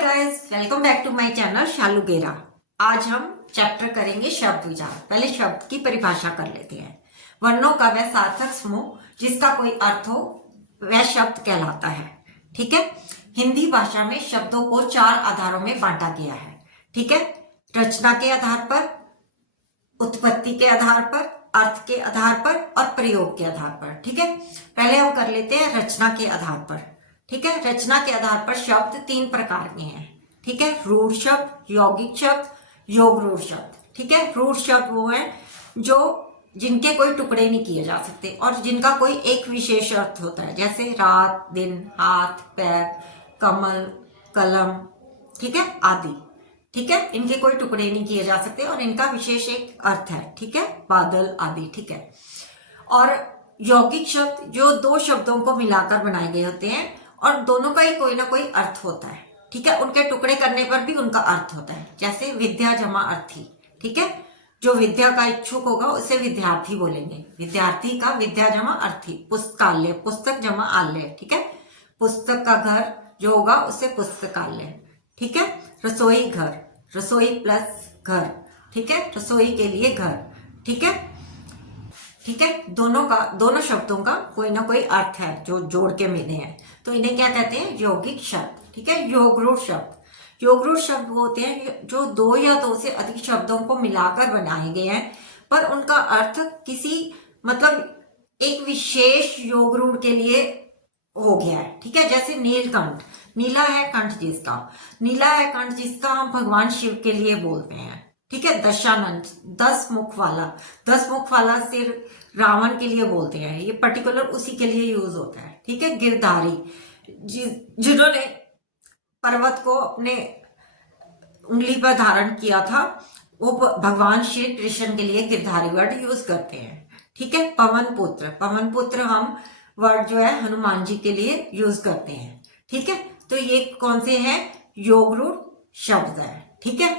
Guys, welcome back to my channel Shalu Gera. आज हम chapter करेंगे शब्द विचार। पहले शब्द की परिभाषा कर लेते हैं। वर्णों का वह सार्थक समूह जिसका कोई अर्थ हो वह शब्द कहलाता है। ठीक है। हिंदी भाषा में शब्दों को 4 आधारों में बांटा गया है। ठीक है। रचना के आधार पर, उत्पत्ति के आधार पर, अर्थ के आधार पर और प्रयोग के आधार पर। ठीक है। पहले हम कर लेते हैं रचना के आधार पर। ठीक है। रचना के आधार पर शब्द 3 प्रकार के हैं। ठीक है। रूढ़ शब्द, यौगिक शब्द, योग रूढ़ शब्द। ठीक है। रूढ़ शब्द वो है जो जिनके कोई टुकड़े नहीं किए जा सकते और जिनका कोई एक विशेष अर्थ होता है, जैसे रात, दिन, हाथ, पैर, कमल, कलम, ठीक है, आदि। ठीक है। इनके कोई टुकड़े नहीं किए जा सकते और इनका विशेष एक अर्थ है। ठीक है। बादल आदि। ठीक है। और यौगिक शब्द जो 2 शब्दों को मिलाकर बनाए गए होते हैं और दोनों का ही कोई ना कोई अर्थ होता है। ठीक है। उनके टुकड़े करने पर भी उनका अर्थ होता है, जैसे विद्या जमा अर्थी। ठीक है। जो विद्या का इच्छुक होगा उसे विद्यार्थी बोलेंगे। विद्यार्थी का विद्या जमा अर्थी। पुस्तकालय, पुस्तक जमा आलय। ठीक है। पुस्तक का घर जो होगा उसे पुस्तकालय। ठीक है। रसोई घर, रसोई प्लस घर। ठीक है। रसोई के लिए घर। ठीक है। ठीक है। दोनों शब्दों का कोई ना कोई अर्थ है जो जोड़ के मिले हैं, तो इन्हें क्या कहते हैं? यौगिक शब्द। ठीक है। योगरूढ़ शब्द, योगरूढ़ शब्द वो होते हैं जो 2 या 2 से अधिक शब्दों को मिलाकर बनाए गए हैं पर उनका अर्थ किसी मतलब एक विशेष योगरूढ़ के लिए हो गया है। ठीक है। जैसे नीलकंठ, नीला है कंठ जिसका, नीला है कंठ जिसका हम भगवान शिव के लिए बोलते हैं। ठीक है। दशानन, 10 मुख वाला, 10 मुख वाला सिर रावण के लिए बोलते हैं, ये पर्टिकुलर उसी के लिए यूज होता है। ठीक है। गिरधारी, जिन्होंने पर्वत को अपने उंगली पर धारण किया था, वो भगवान श्री कृष्ण के लिए गिरधारी वर्ड यूज करते हैं। ठीक है। पवन पुत्र, पवन पुत्र हम वर्ड जो है हनुमान जी के लिए यूज करते हैं। ठीक है। तो ये कौन से हैं? योगरूढ़ शब्द है। ठीक है।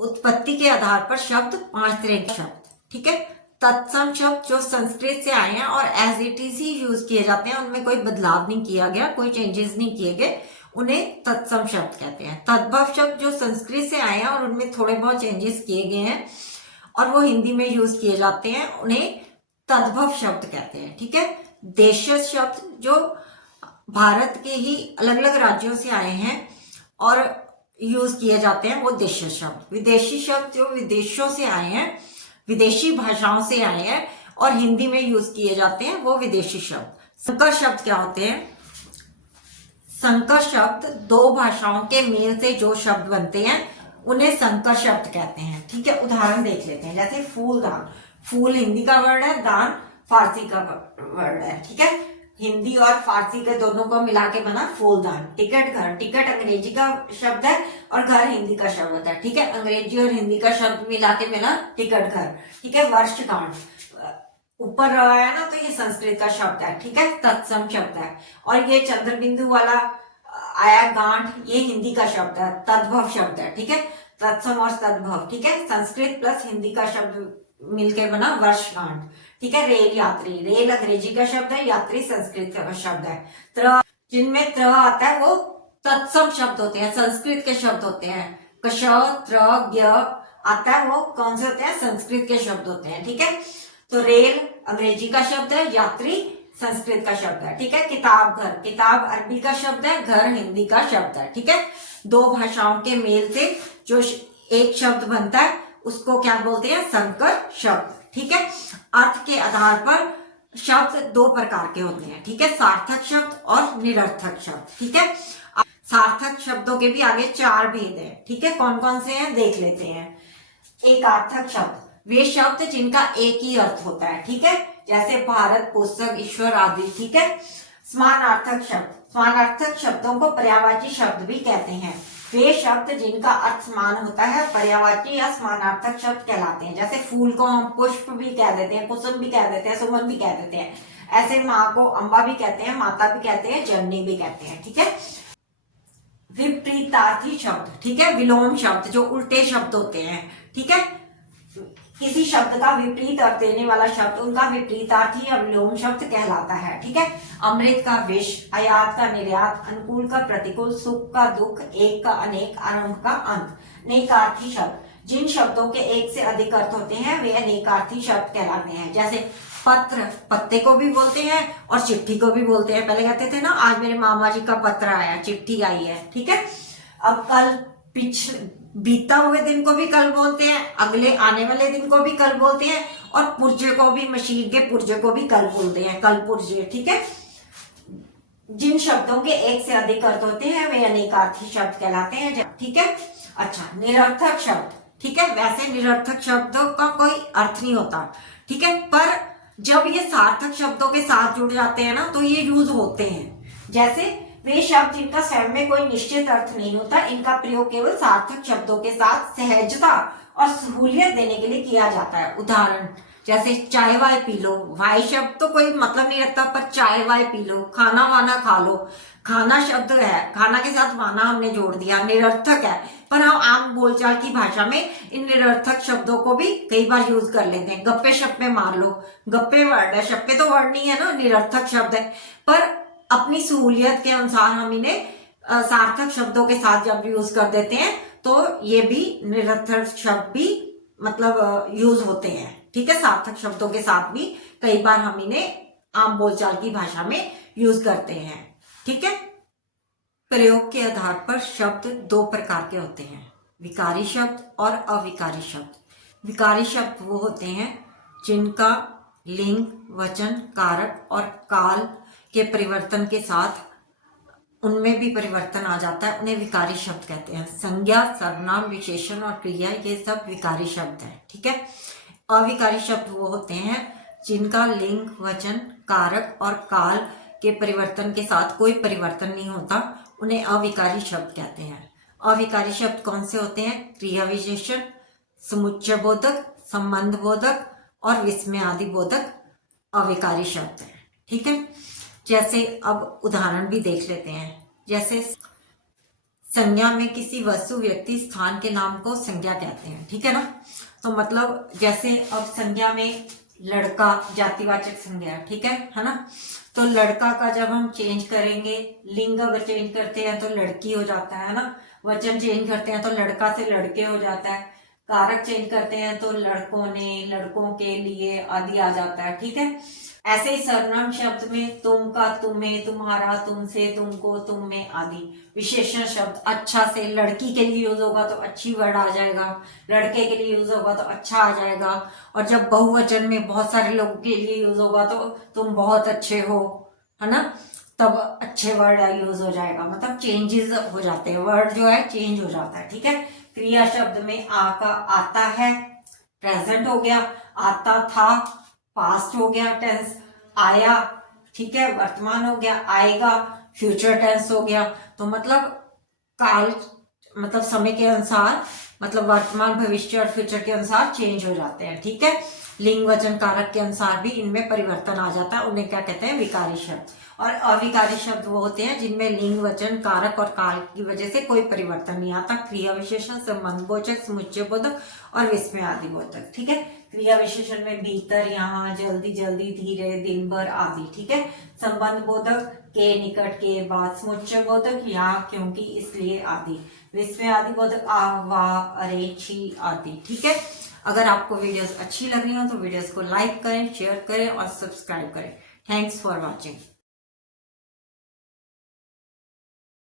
उत्पत्ति के आधार पर शब्द 5 तरह के शब्द। ठीक है। तत्सम शब्द जो संस्कृत से आए हैं और एज इट इज ही यूज किए जाते हैं, उनमें कोई बदलाव नहीं किया गया, कोई चेंजेस नहीं किए गए, उन्हें तत्सम शब्द कहते हैं। तद्भव शब्द जो संस्कृत से आए हैं और उनमें थोड़े बहुत चेंजेस किए गए हैं और वो हिंदी में यूज किए जाते हैं, उन्हें तद्भव शब्द कहते हैं। ठीक है। देशज शब्द जो भारत के ही अलग अलग राज्यों से आए हैं और यूज किए जाते हैं, वो देशज शब्द। विदेशी शब्द जो विदेशों से आए हैं, विदेशी भाषाओं से आए हैं और हिंदी में यूज किए जाते हैं, वो विदेशी शब्द। संकर शब्द क्या होते हैं? संकर शब्द 2 भाषाओं के मेल से जो शब्द बनते हैं उन्हें संकर शब्द कहते हैं। ठीक है। उदाहरण देख लेते हैं, जैसे फूलदान, फूल हिंदी का वर्ड है, दान फारसी का वर्ड है। ठीक है। हिंदी और फारसी के दोनों को मिला के बना फूलदान। टिकट घर, टिकट अंग्रेजी का शब्द है और घर हिंदी का शब्द है। ठीक है। अंग्रेजी और हिंदी का शब्द मिला के मिला टिकट घर। ठीक है। वर्षगांठ, ऊपर रहा है ना, तो ये संस्कृत का शब्द है। ठीक है। तत्सम शब्द है। और ये चंद्र बिंदु वाला आया गांठ, ये हिंदी का शब्द है, तद्भव शब्द है। ठीक है। तत्सम और तद्भव। ठीक है। संस्कृत प्लस हिंदी का शब्द मिलकर बना वर्षगांठ। ठीक है। रेल यात्री, रेल अंग्रेजी का शब्द है, यात्री संस्कृत का शब्द है। त्र, जिनमें त्र आता है वो तत्सम शब्द होते हैं, संस्कृत के शब्द होते हैं। कश, त्र, ज्ञ आता है, वो कौन से होते हैं? संस्कृत के शब्द होते हैं। ठीक है। तो रेल अंग्रेजी का शब्द है, यात्री संस्कृत का शब्द है। ठीक है। किताब घर, किताब अरबी का शब्द है, घर हिंदी का शब्द है। ठीक है। 2 भाषाओं के मेल से जो एक शब्द बनता है उसको क्या बोलते हैं? संकर शब्द। ठीक है। अर्थ के आधार पर शब्द 2 प्रकार के होते हैं। ठीक है। सार्थक शब्द और निरर्थक शब्द। ठीक है। सार्थक शब्दों के भी आगे 4 भेद है। ठीक है। कौन कौन से हैं देख लेते हैं। एकार्थक शब्द, वे शब्द जिनका एक ही अर्थ होता है। ठीक है। जैसे भारत, पुस्तक, ईश्वर आदि। ठीक है। समानार्थक शब्द, समानार्थक शब्दों को पर्यायवाची शब्द भी कहते हैं। वे शब्द जिनका अर्थ समान होता है पर्यायवाची या समानार्थक शब्द कहलाते हैं। जैसे फूल को हम पुष्प भी कह देते हैं, कुसुम भी कह देते हैं, सुमन भी कह देते हैं। ऐसे माँ को अम्बा भी कहते हैं, माता भी कहते हैं, जननी भी कहते हैं। ठीक है। विपरीतार्थी शब्द, ठीक है, विलोम शब्द जो उल्टे शब्द होते हैं। ठीक है। किसी शब्द का विपरीत अर्थ देने वाला शब्द उनका विपरीतार्थी या विलोम शब्द कहलाता है। ठीक है, अमृत का विष, आयात का निर्यात, अनुकूल का प्रतिकूल, सुख का दुख, एक का अनेक, आरंभ का अंत। अनेकार्थी शब्द, जिन शब्दों के एक से अधिक अर्थ होते हैं वे अनेकार्थी शब्द कहलाते हैं। जैसे पत्र, पत्ते को भी बोलते हैं और चिट्ठी को भी बोलते हैं। पहले कहते थे ना, आज मेरे मामा जी का पत्र आया, चिट्ठी आई है। ठीक है, अब कल, बीता हुए दिन को भी कल बोलते हैं, अगले आने वाले दिन को भी कल बोलते हैं, और पुर्जे को भी, मशीन के पुर्जे को भी कल बोलते हैं, कल पुर्जे। ठीक है, जिन शब्दों के एक से अधिक अर्थ होते हैं वे अनेकार्थी शब्द कहलाते हैं। ठीक है, अच्छा, निरर्थक शब्द। ठीक है, वैसे निरर्थक शब्दों का कोई अर्थ नहीं होता। ठीक है, पर जब ये सार्थक शब्दों के साथ जुड़ जाते हैं ना तो ये यूज होते हैं। जैसे वे शब्द जिनका स्वयं में कोई निश्चित अर्थ नहीं होता, इनका प्रयोग केवल सार्थक शब्दों के साथ सहजता और सहूलियत देने के लिए किया जाता है। उदाहरण जैसे चाय वाय पी लो, वाय शब्द तो कोई मतलब नहीं रखता, पर चाय वाय पी लो, खाना वाना खा लो। खाना शब्द है, खाना के साथ वाना हमने जोड़ दिया, निरर्थक है, पर हम आम बोलचाल की भाषा में इन निरर्थक शब्दों को भी कई बार यूज कर लेते हैं। गप्पे शप्पे मार लो, गप्पे वर्ड है, शप्पे तो वर्ड नहीं है ना, निरर्थक शब्द है, पर अपनी सहूलियत के अनुसार हम इन्हें सार्थक शब्दों के साथ जब यूज कर देते हैं तो ये भी निरर्थक शब्द भी मतलब यूज होते हैं। ठीक है, सार्थक शब्दों के साथ भी कई बार हम इन्हें आम बोलचाल की भाषा में यूज करते हैं। ठीक है, प्रयोग के आधार पर शब्द दो प्रकार के होते हैं, विकारी शब्द और अविकारी शब्द। विकारी शब्द वो होते हैं जिनका लिंग, वचन, कारक और काल के परिवर्तन के साथ उनमें भी परिवर्तन आ जाता है, उन्हें विकारी शब्द कहते हैं। संज्ञा, सर्वनाम, विशेषण और क्रिया, ये सब विकारी शब्द हैं। ठीक है, अविकारी शब्द वो होते हैं जिनका लिंग, वचन, कारक और काल के परिवर्तन के साथ कोई परिवर्तन नहीं होता, उन्हें अविकारी शब्द कहते हैं। अविकारी शब्द कौन से होते हैं? क्रिया विशेषण, समुच्चय बोधक, संबंध बोधक और विस्मय आदि बोधक अविकारी शब्द है। ठीक है, जैसे अब उदाहरण भी देख लेते हैं। जैसे संज्ञा में किसी वस्तु, व्यक्ति, स्थान के नाम को संज्ञा कहते हैं। ठीक है ना, तो मतलब जैसे अब संज्ञा में लड़का जातिवाचक संज्ञा, ठीक है ना, तो लड़का का जब हम चेंज करेंगे, लिंग अगर चेंज करते हैं तो लड़की हो जाता है ना, वचन चेंज करते हैं तो लड़का से लड़के हो जाता है, कारक चेंज करते हैं तो लड़कों ने, लड़कों के लिए आदि आ जाता है। ठीक है, ऐसे ही सर्वनाम शब्द में तुम का, तुम्हें, तुम्हारा, तुमसे, तुमको, तुम में आदि। विशेषण शब्द अच्छा से, लड़की के लिए यूज होगा तो अच्छी वर्ड आ जाएगा, लड़के के लिए यूज होगा तो अच्छा आ जाएगा, और जब बहुवचन में बहुत सारे लोगों के लिए यूज होगा तो तुम बहुत अच्छे हो, है ना, तब अच्छे वर्ड यूज हो जाएगा। मतलब चेंजेस हो जाते हैं, वर्ड जो है चेंज हो जाता है। ठीक है, क्रिया शब्द में आ का आता है, प्रेजेंट हो गया, आता था पास्ट हो गया, टेंस आया, ठीक है, वर्तमान हो गया, आएगा फ्यूचर टेंस हो गया। तो मतलब काल मतलब समय के अनुसार, मतलब वर्तमान, भविष्य और फ्यूचर के अनुसार चेंज हो जाते हैं। ठीक है, लिंग, वचन, कारक के अनुसार भी इनमें परिवर्तन आ जाता है, उन्हें क्या कहते हैं? विकारी शब्द। और अविकारी शब्द वो होते हैं जिनमें लिंग, वचन, कारक और काल की वजह से कोई परिवर्तन नहीं आता, क्रिया विशेषण, संबंध बोधक, समुच्चय बोधक और विस्मय आदि बोधक। ठीक है, क्रिया विशेषण में भीतर, यहाँ, जल्दी जल्दी, धीरे, दिन भर आदि। ठीक है, संबंध बोधक के, निकट, के, बाद, समुच्चय बोधक यहाँ, क्योंकि, इसलिए आदि। विस्मय आदि बोधक आ, वाह, अरे, छी आदि। ठीक है, अगर आपको वीडियोस अच्छी लग रही हो तो वीडियोस को लाइक करें, शेयर करें और सब्सक्राइब करें। Thanks for watching.